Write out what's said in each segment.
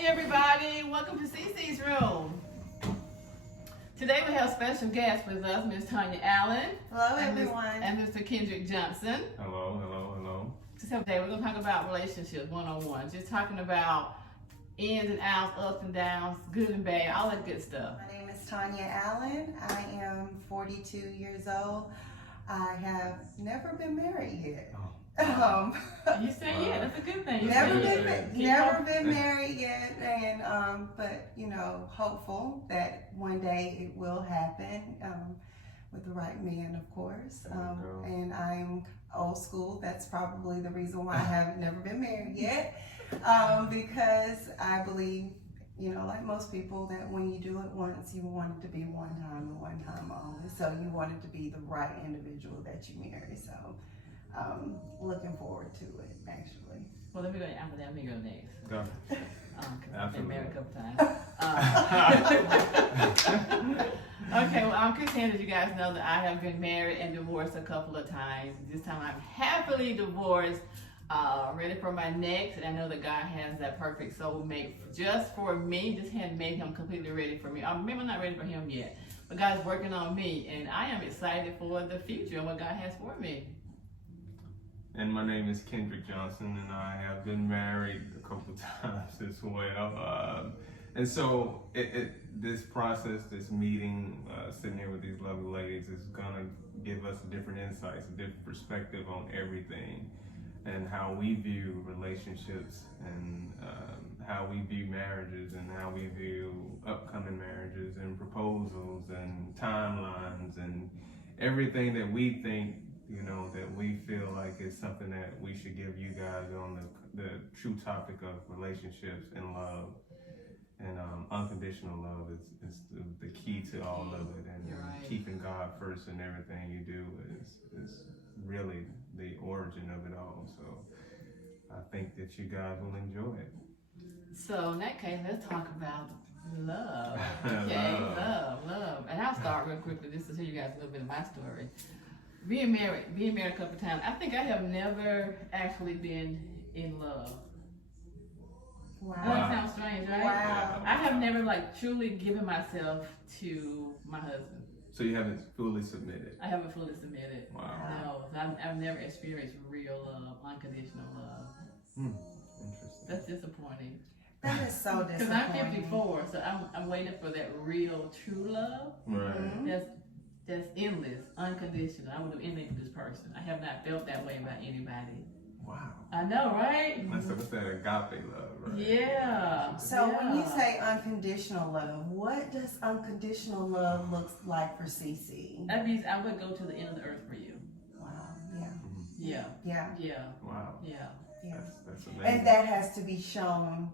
Hey everybody, welcome to CC's Room. Today we have special guests with us, Ms. Tanya Allen. Hello everyone. And Mr. Kendrick Johnson. Hello. Today we're going to talk about relationships one-on-one. Just talking about ins and outs, ups and downs, good and bad, all that good stuff. My name is Tanya Allen. I am 42 years old. I have never been married yet. You say yeah, that's a good thing. Never been married yet, and but hopeful that one day it will happen with the right man, of course. And I'm old school. That's probably the reason why I have never been married yet, because I believe, like most people, that when you do it once, you want it to be one time and one time only. So you want it to be the right individual that you marry. So. Looking forward to it, actually. Well, let me go after that. Let me go next. Go. I've been married a couple times. Okay, well, I'm Cassandra. You guys know that I have been married and divorced a couple of times. This time I'm happily divorced, ready for my next, and I know that God has that perfect soulmate just for me. Just hadn't made him completely ready for me. I'm not ready for him yet, but God's working on me, and I am excited for the future and what God has for me. And my name is Kendrick Johnson, and I have been married a couple times as well. And so this process, this meeting, sitting here with these lovely ladies is gonna give us different insights, a different perspective on everything, and how we view relationships, and how we view marriages, and how we view upcoming marriages, and proposals, and timelines, and everything that we think, that we feel like is something that we should give you guys on the true topic of relationships and love. And unconditional love is the key to all of it. And keeping God first in everything you do is really the origin of it all. So I think that you guys will enjoy it. So in that case, let's talk about love. Okay, love. And I'll start real quickly just to tell you guys a little bit of my story. Being married a couple of times, I think I have never actually been in love. Wow. That sounds strange, right? Wow. I have never truly given myself to my husband. So you haven't fully submitted? I haven't fully submitted. Wow. No, I've never experienced real love, unconditional love. Interesting. That's disappointing. That is so disappointing. Because I'm 54, so I'm waiting for that real, true love. Right. That's endless, unconditional. I would do anything for this person. I have not felt that way about anybody. Wow. I know, right? That's that agape love, right? Yeah. So when you say unconditional love, what does unconditional love look like for CC? That means I would go to the end of the earth for you. Wow. Yeah. Wow. Yeah. That's amazing. And that has to be shown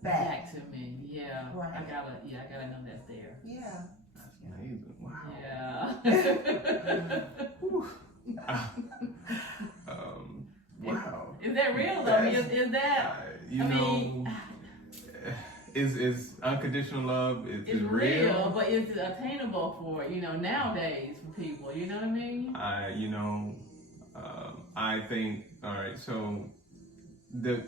back to me. Yeah. Right. I gotta know that's there. Yeah. That's amazing. Wow. Yeah. Wow. Is that real though? Is that? Is unconditional love is real, but is it attainable for nowadays for people? You know what I mean? I think, all right. So the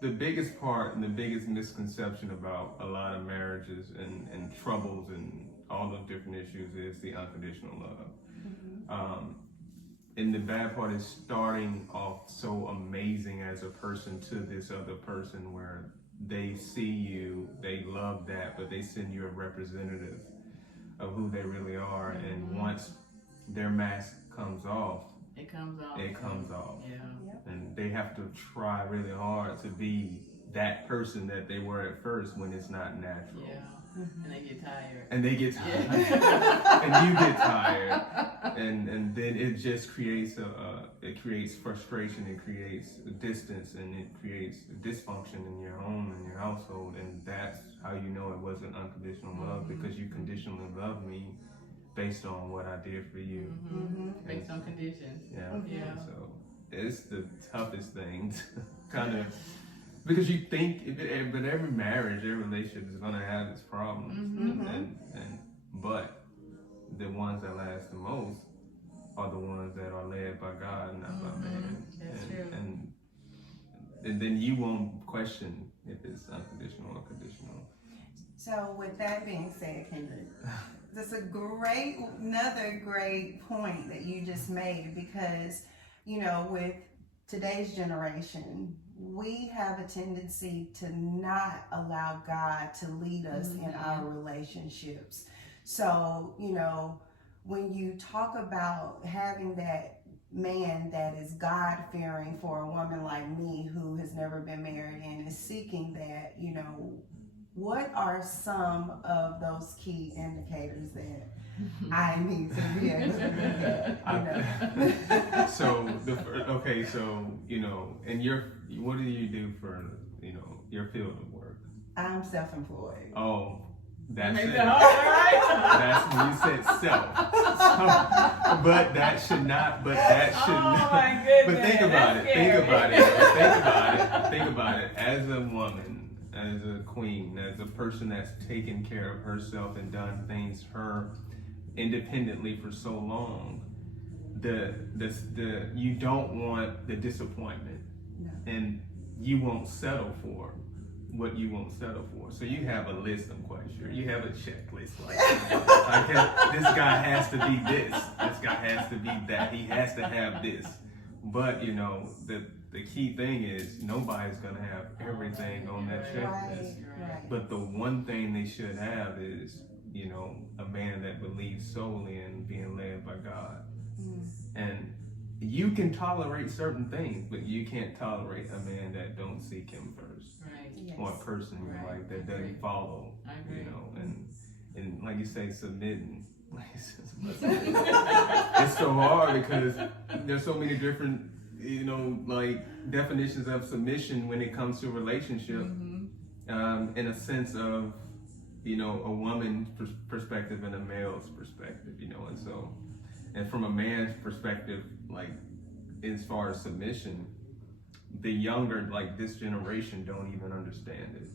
biggest part and the biggest misconception about a lot of marriages and troubles and all those different issues is the unconditional love. And the bad part is starting off so amazing as a person to this other person where they see you, they love that, but they send you a representative of who they really are. And once their mask comes off, it comes off. Yeah. And they have to try really hard to be that person that they were at first when it's not natural. Yeah. And they get tired. And you get tired. And then it just creates frustration, it creates distance, and it creates dysfunction in your home and your household. And that's how you know it wasn't unconditional love, because you conditionally love me based on what I did for you. Based on conditions. Yeah. So it's the toughest thing to kind of, because you think, but every marriage, every relationship is going to have its problems, but the ones that last the most are the ones that are led by God, not by man. That's true. And and then you won't question if it's unconditional or conditional. So with that being said, Kendrick, that's another great point that you just made, because, you know, with today's generation, we have a tendency to not allow God to lead us in our relationships. So, you know, when you talk about having that man that is God-fearing for a woman like me who has never been married and is seeking that, you know, what are some of those key indicators that I need to be able to look at? So you know, and what do you do for, you know, your field of work? I'm self-employed. Oh, that's Make it. that hard, right? That's when you said self. So, but that should not. My goodness. But think about it. Think about it. As a woman, as a queen, as a person that's taken care of herself and done things independently for so long, you don't want the disappointment, and you won't settle for what you won't settle for. So you have a list, I'm quite sure. You have a checklist. Like this guy has to be this. This guy has to be that. He has to have this. But, you know, the key thing is nobody's going to have everything on that checklist. Right. But the one thing they should have is, you know, a man that believes solely in being led by God. And you can tolerate certain things, but you can't tolerate a man that don't seek him first. Right. Yes. Or a person in your life that doesn't follow, you know, and like you say, submitting. It's so hard because there's so many different, you know, like definitions of submission when it comes to a relationship, in a sense of, you know, a woman's perspective and a male's perspective, you know, and from a man's perspective, like as far as submission, the younger, like this generation, don't even understand it.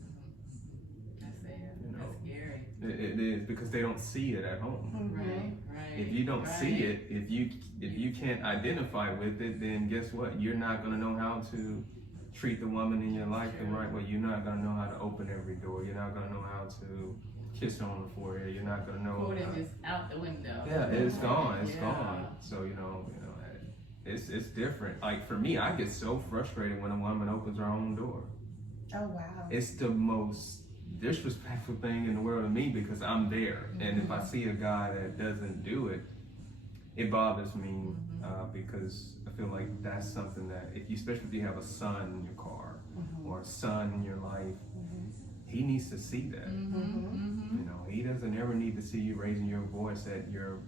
That's sad. You know, that's scary. It is, because they don't see it at home. Right. If you don't see it, if you can't identify with it, then guess what? You're not gonna know how to treat the woman in your life the right way. You're not gonna know how to open every door. You're not gonna know how to kiss her on the forehead. You're not gonna know. It just out the window. Yeah, it's gone. It's gone. So you know, it's different. Like for me, I get so frustrated when a woman opens her own door. Oh wow. It's the most disrespectful thing in the world to me, because I'm there, and if I see a guy that doesn't do it, it bothers me, because I feel like that's something that especially if you have a son in your car or a son in your life, he needs to see that. You know, he doesn't ever need to see you raising your voice at your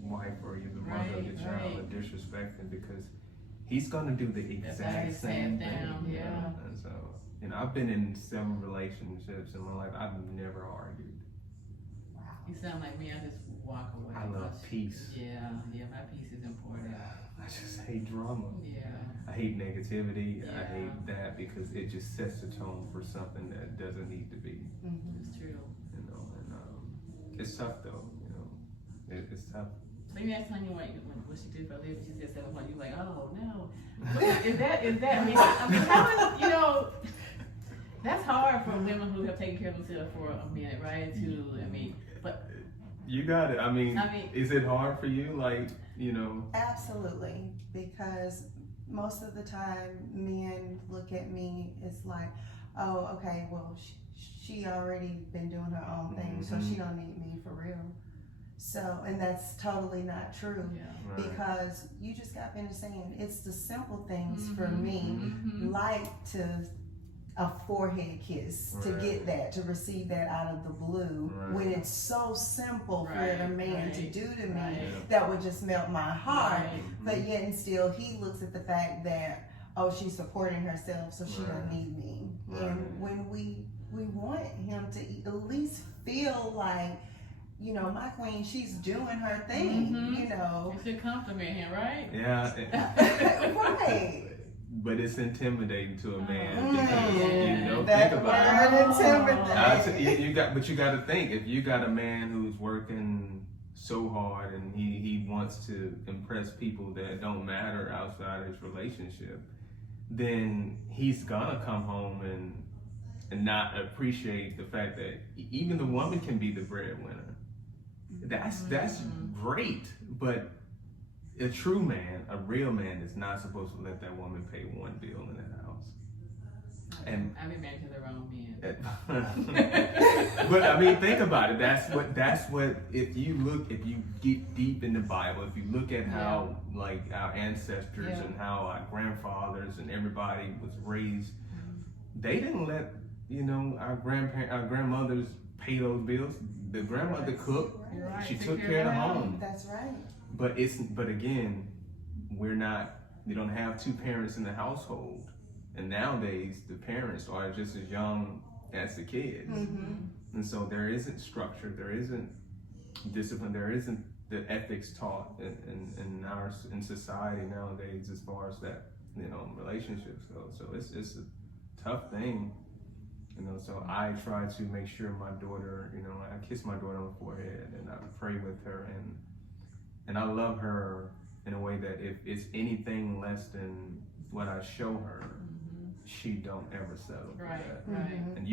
wife or the mother of your child and disrespecting, because he's gonna do the exact same thing. Yeah. And so, you know, I've been in several relationships in my life. I've never argued. Wow. You sound like me. I just walk away. I love peace. Yeah, my peace is important. I just hate drama. Yeah. I hate negativity. Yeah. I hate that because it just sets the tone for something that doesn't need to be. It's true. You know, and it's tough though. You know, it's tough. So you asked Tanya what she did for a living. She said 7 months. You were like, oh no. Is that? I mean, how is, you know, that's hard for women who have taken care of themselves for a minute, right? But you got it. I mean, is it hard for you? Like, you know? Absolutely, because most of the time men look at me, it's like, oh, okay, well, she already been doing her own thing, so she don't need me for real. So, and that's totally not true, because you just got finished saying it's the simple things for me, like a forehead kiss, to get that, to receive that out of the blue, when it's so simple for a man to do to me, that would just melt my heart. But yet and still, he looks at the fact that, oh, she's supporting herself, so she don't need me. And when we want him to at least feel like, you know, my queen, she's doing her thing, you know. You should compliment him, right? Yeah. Right. But it's intimidating to a man, because you know, that think about it. intimidating. You got to think, if you got a man who's working so hard and he wants to impress people that don't matter outside his relationship, then he's gonna come home and not appreciate the fact that even the woman can be the breadwinner. That's great, but a true man, a real man, is not supposed to let that woman pay one bill in that house. And I've been married to the wrong man. but I mean, think about it. That's what. If you get deep in the Bible, if you look at how like our ancestors and how our grandfathers and everybody was raised, they didn't let our grandmothers pay those bills. The grandmother cooked. Right. She took care of the home. That's right. But again, we don't have two parents in the household. And nowadays, the parents are just as young as the kids. And so there isn't structure, there isn't discipline, there isn't the ethics taught in society nowadays as far as that, relationships go. So it's a tough thing, so I try to make sure my daughter, I kiss my daughter on the forehead and I pray with her and I love her in a way that if it's anything less than what I show her, she don't ever settle for that. Right. And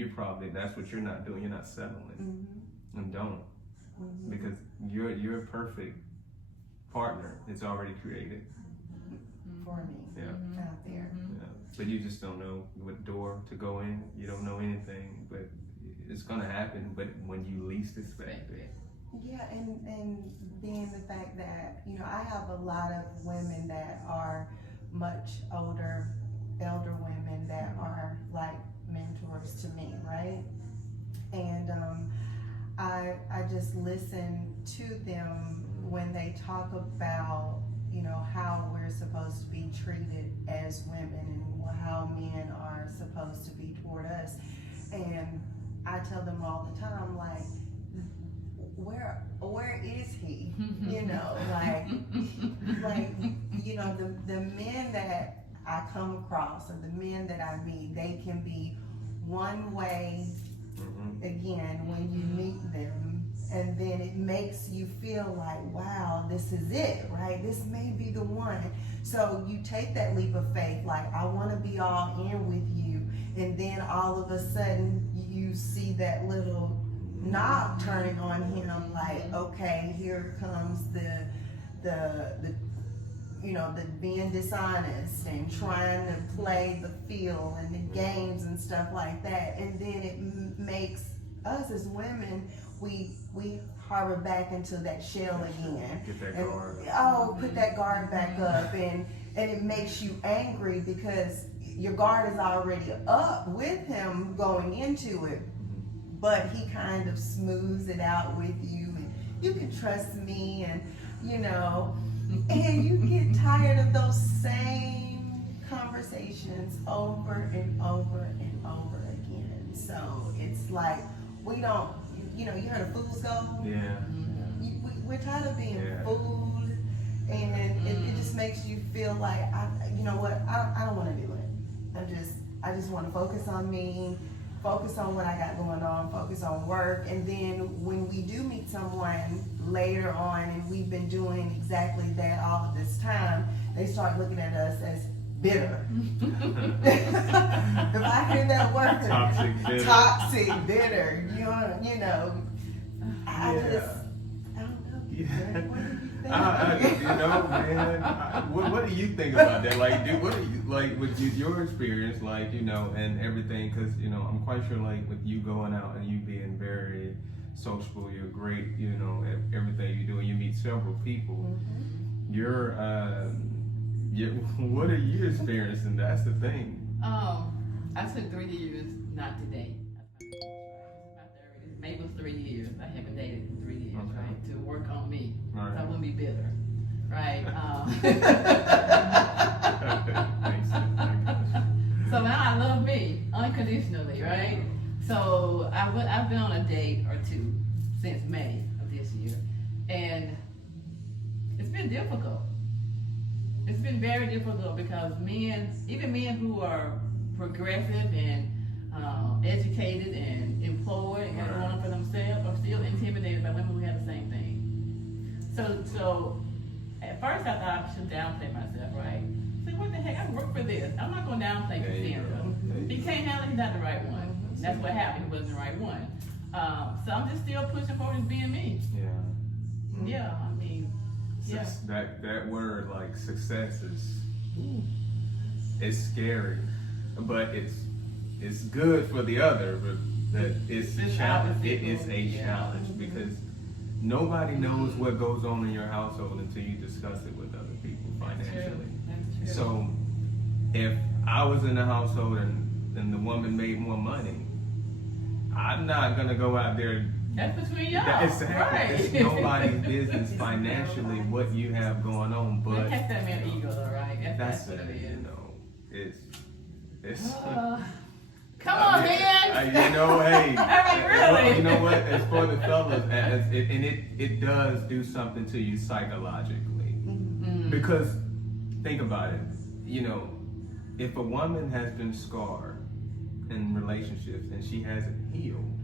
that's what you're not doing. You're not settling. And don't. Because your perfect partner is already created. For me. Out there. Yeah. But you just don't know what door to go in. You don't know anything, but it's gonna happen, but when you least expect it. Yeah, and being the fact that, I have a lot of women that are much older women that are like mentors to me, right? And I just listen to them when they talk about, how we're supposed to be treated as women and how men are supposed to be toward us. And I tell them all the time, like, where is he? The men that I come across or the men that I meet, they can be one way again when you meet them, and then it makes you feel like, wow, this is it, right? This may be the one. So you take that leap of faith, like, I want to be all in with you, and then all of a sudden you see that little knob turning on him, like, okay, here comes the being dishonest and trying to play the field and the games and stuff like that, and then it makes us as women, we harbor back into that shell again. Get that guard. Put that guard back up, and it makes you angry because your guard is already up with him going into it, but he kind of smooths it out with you, and you can trust me, and and you get tired of those same conversations over and over and over again. So it's like, we don't, you heard of fool's gold? Yeah. We're tired of being fooled, and it just makes you feel like, I don't want to do it. I just want to focus on me, focus on what I got going on, focus on work, and then when we do meet someone later on and we've been doing exactly that all of this time, they start looking at us as bitter. If I hear that word, toxic, bitter, I don't know. Yeah. What do you think? Man, what do you think about that? Like, what do you, like, with your experience, like, and everything, because, I'm quite sure, like, with you going out and you being very sociable, you're great, at everything you do, and you meet several people, what are you experiencing? That's the thing. I took 3 years not to date. Maybe it was 3 years. I haven't dated in 3 years, right? To work on me, so I wouldn't be bitter, right? So now I love me unconditionally, right? So I've been on a date or two since May of this year, and it's been difficult. It's been very difficult because even men who are progressive and educated and employed and got it going on for themselves are still intimidated by women who have the same thing. So at first I thought I should downplay myself, right? So said, what the heck? I work for this. I'm not going to downplay Cassandra. He can't handle it. He's not the right one. That's what happened. He wasn't the right one. So I'm just still pushing forward as being me. Yeah. Yeah, I mean, yeah. That word, like, success is, it's scary, but it's good for the other, but that it's a challenge. It is a challenge because nobody knows what goes on in your household until you discuss it with other people financially. That's true. So if I was in the household and the woman made more money, I'm not gonna go out there. That's between y'all. Exactly. Right. It's nobody's business financially what you have going on, but Catch that man ego, though, right? That's what it is. You know, it's. Come on, man. You know, hey. I mean, really. You know what? It's for the fellas, and it does do something to you psychologically. Because think about it. You know, if a woman has been scarred in relationships and she hasn't healed,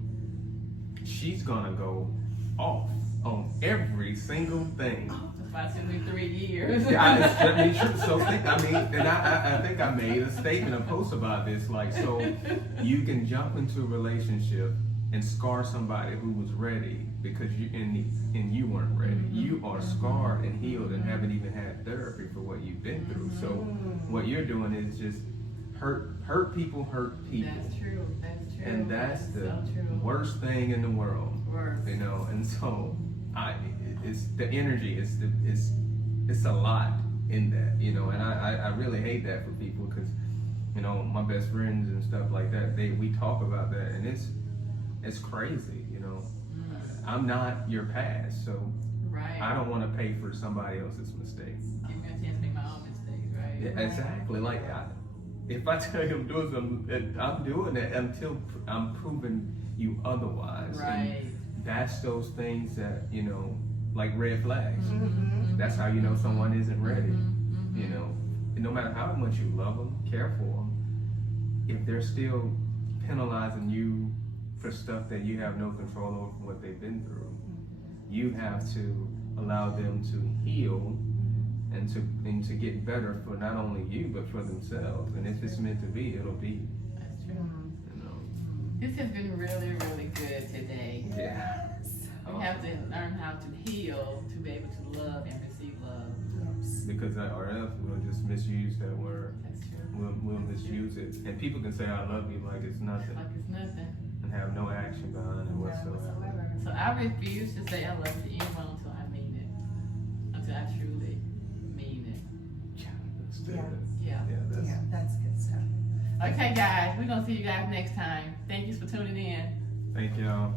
she's gonna go off on every single thing. About 3 years. So think, and I think I made a statement, a post about this. Like, so you can jump into a relationship and scar somebody who was ready because you weren't ready. You are scarred and healed and haven't even had therapy for what you've been through. So what you're doing is just hurt people hurt people. That's true. That's true. And that's the so true. worst thing in the world. Worst. You know, and so it's the energy. It's a lot in that. You know, and I really hate that for people because, you know, my best friends and stuff like that. We talk about that, and it's crazy. You know, I'm not your past, so right. I don't want to pay for somebody else's mistakes. Give me a chance to make my own mistakes, right? Yeah, exactly. Like, if I tell you I'm doing something, I'm doing it until I'm proving you otherwise. Right. And that's those things that, you know, like red flags. That's how you know someone isn't ready. You know, and no matter how much you love them, care for them, if they're still penalizing you for stuff that you have no control over what they've been through, you have to allow them to heal and to get better for not only you but for themselves. And if it's meant to be, it'll be. That's true. You know. This has been really, really good today. Yeah. We have to learn how to heal to be able to love and receive love. Because or else we'll just misuse that word. That's true. We'll misuse it, and people can say I love you like it's nothing, Like it's nothing. and have no action behind it whatsoever. So I refuse to say I love you to anyone until I mean it. Until I truly mean it. Yeah, that's good. Yeah. That's good stuff. Okay, guys, we're gonna see you guys next time. Thank you for tuning in. Thank y'all.